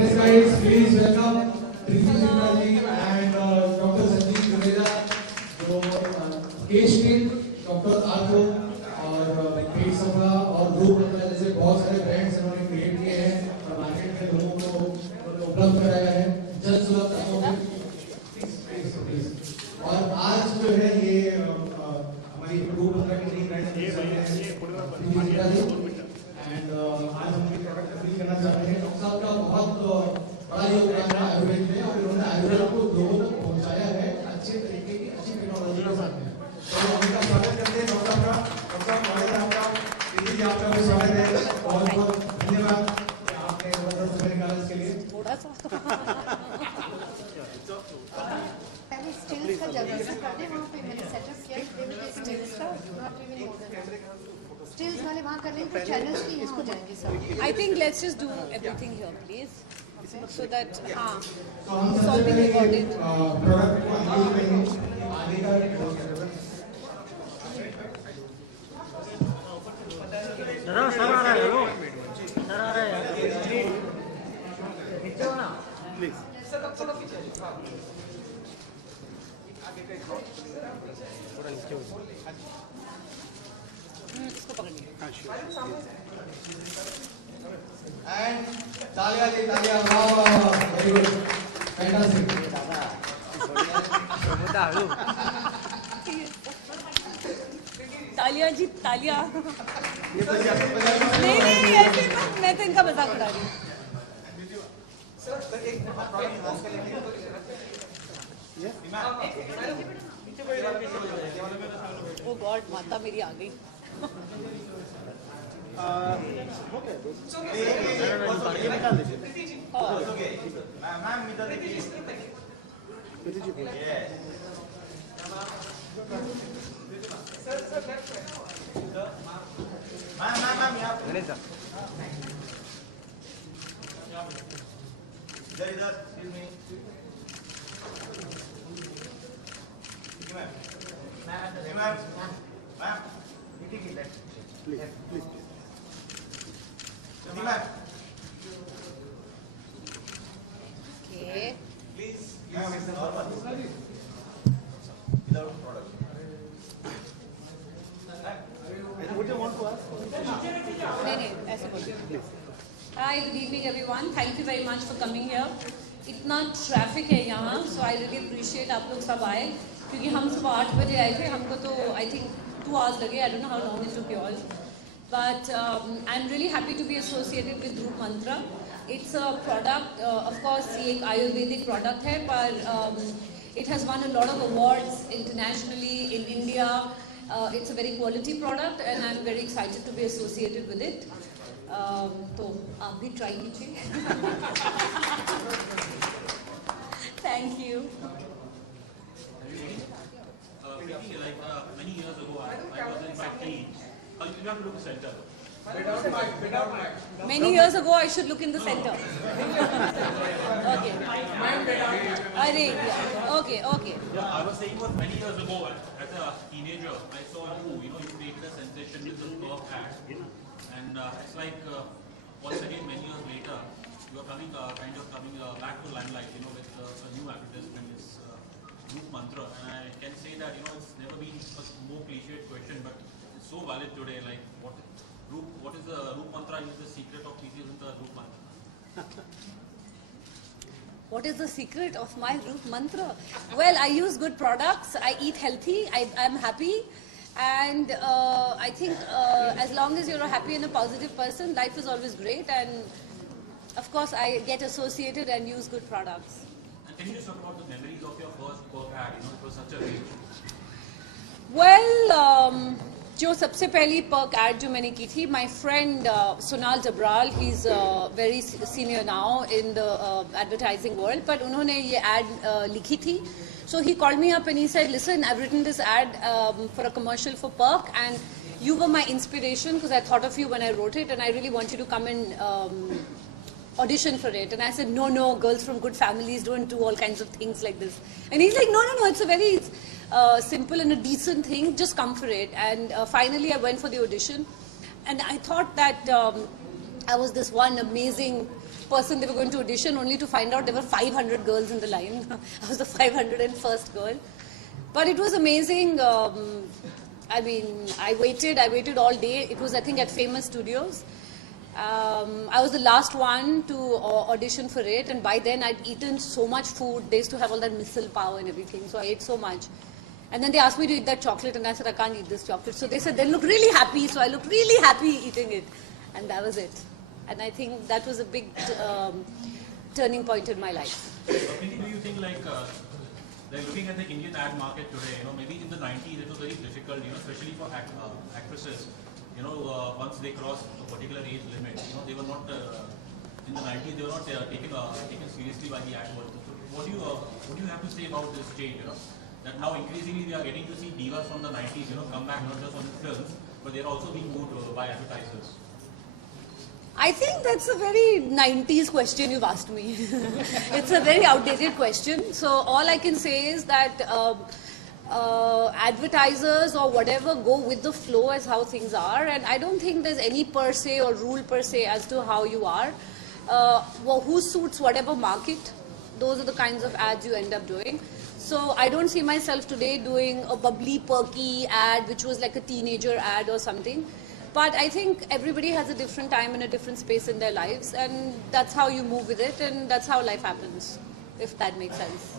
Yes, guys, please welcome Preity Zinta and Dr. Sanjeev Juneja, जो केश team, doctor RO और पेट सफला और रूप जैसे बहुत सारे ब्रांड्स इन्होंने क्रिएट किए हैं और मार्केट में लोगों को उपलब्ध कराया है जन सुलभ दामों में। और आज जो है ये हमारी रूप की नई ब्रांड एंड आज हम ये प्रोडक्ट रिलीज करना चाहते हैं। डॉक्टर साहब का बहुत बड़ा योगदान है आयुर्वेद में और इन्होंने आयुर्वेद को लोगों तक पहुंचाया है अच्छे तरीके की अच्छी टेक्नोलॉजी के साथ। तो हम इनका स्वागत करते हैं डॉक्टर साहब का। डॉक्टर साहब स्वागत है आपका, प्रीति जी आपका भी स्वागत है। बहुत बहुत धन्यवाद कि आपने जबरदस्त समय निकाला इसके लिए। थोड़ा सा पहले स्टिल्स का जगह से करने वहाँ पे मैंने सेटअप किया स्टिल्स का स्टिल्स वाले वहाँ कर लेंगे तो चैनल्स भी यहाँ हो जाएंगे सब। I think let's just do everything here, please, so that तो हम सबसे पहले प्रोडक्ट को अनवील करेंगे आगे का सर आ रहा है वो सर आ रहा है नीचे हो ना प्लीज थोड़ा नीचे हो इसको पकड़िए। एंड तालियां वाह वाह वेरी गुड फैंटास्टिक। तालियां जी तालियां। नहीं नहीं ऐसे तो मैं तो इनका मजाक उड़ा रही हूँ। ओ गॉड माता मेरी आ गई। Okay. नहीं ऐसे बोलिए। Hi, good evening everyone. Thank you very much for coming here. इतना ट्रैफिक है यहाँ, so I really appreciate आप लोग सब आए, क्योंकि हम सुबह 8 बजे आए थे, हमको तो I think 2 hours लगे. I don't know how long it took you all, but I'm really happy to be associated with Roop Mantra. It's a product, of course ये एक आयुर्वेदिक product है, पर it has won a lot of awards internationally in India. It's a very quality product and I'm very excited to be associated with it. तो आप भी try कीजिए. Thank you. Like many years ago, I was in my teens. You have to look center. Many years ago, I should look in the center. Okay. Arey, yeah. Okay. Yeah, I was saying was many years ago, as a teenager, I saw you created a sensation with the curve ad, and it's like once again, many years later, you are coming back to limelight, with a new advertisement, this Roop Mantra, and I can say that it's never been a more cliched question, but it's so valid today. Like what is the Roop Mantra? Is the secret of PCs in the Roop Mantra? What is the secret of my Roop Mantra? Well, I use good products. I eat healthy. I'm happy. And I think as long as you're a happy and a positive person, life is always great. And of course, I get associated and use good products. And can you just talk about the memories of your first work ad? It was such a range. Well, जो सबसे पहली Perk add जो मैंने की थी, my friend Sunal Dabral, he's very senior now in the advertising world, but उन्होंने ये ad लिखी थी. So he called me up and he said, listen, I've written this ad for a commercial for Perk and you were my inspiration because I thought of you when I wrote it and I really want you to come and audition for it. And I said, no, girls from good families don't do all kinds of things like this. And he's like, no, it's a very simple and a decent thing, just come for it. And finally I went for the audition and I thought that I was this one amazing person they were going to audition, only to find out there were 500 girls in the line. I was the 501st girl. But it was amazing. I mean, I waited all day. It was, I think, at Famous Studios. I was the last one to audition for it, and by then I'd eaten so much food. They used to have all that missile power and everything, so I ate so much. And then they asked me to eat that chocolate, and I said, I can't eat this chocolate. So they said, they look really happy, so I looked really happy eating it. And that was it. And I think that was a big turning point in my life. Preity, do you think like looking at the Indian ad market today, maybe in the 90s it was very difficult, especially for actresses, once they cross a particular age limit, they were not, in the 90s they were not taken seriously by the ad world. So what do you have to say about this change, that now increasingly we are getting to see divas from the 90s, come back not just on the films, but they're also being moved by advertisers? I think that's a very 90s question you've asked me. It's a very outdated question. So all I can say is that advertisers or whatever go with the flow as how things are, and I don't think there's any per se or rule per se as to how you are. Who suits whatever market, those are the kinds of ads you end up doing. So I don't see myself today doing a bubbly, perky ad which was like a teenager ad or something. But I think everybody has a different time and a different space in their lives, and that's how you move with it, and that's how life happens, if that makes sense.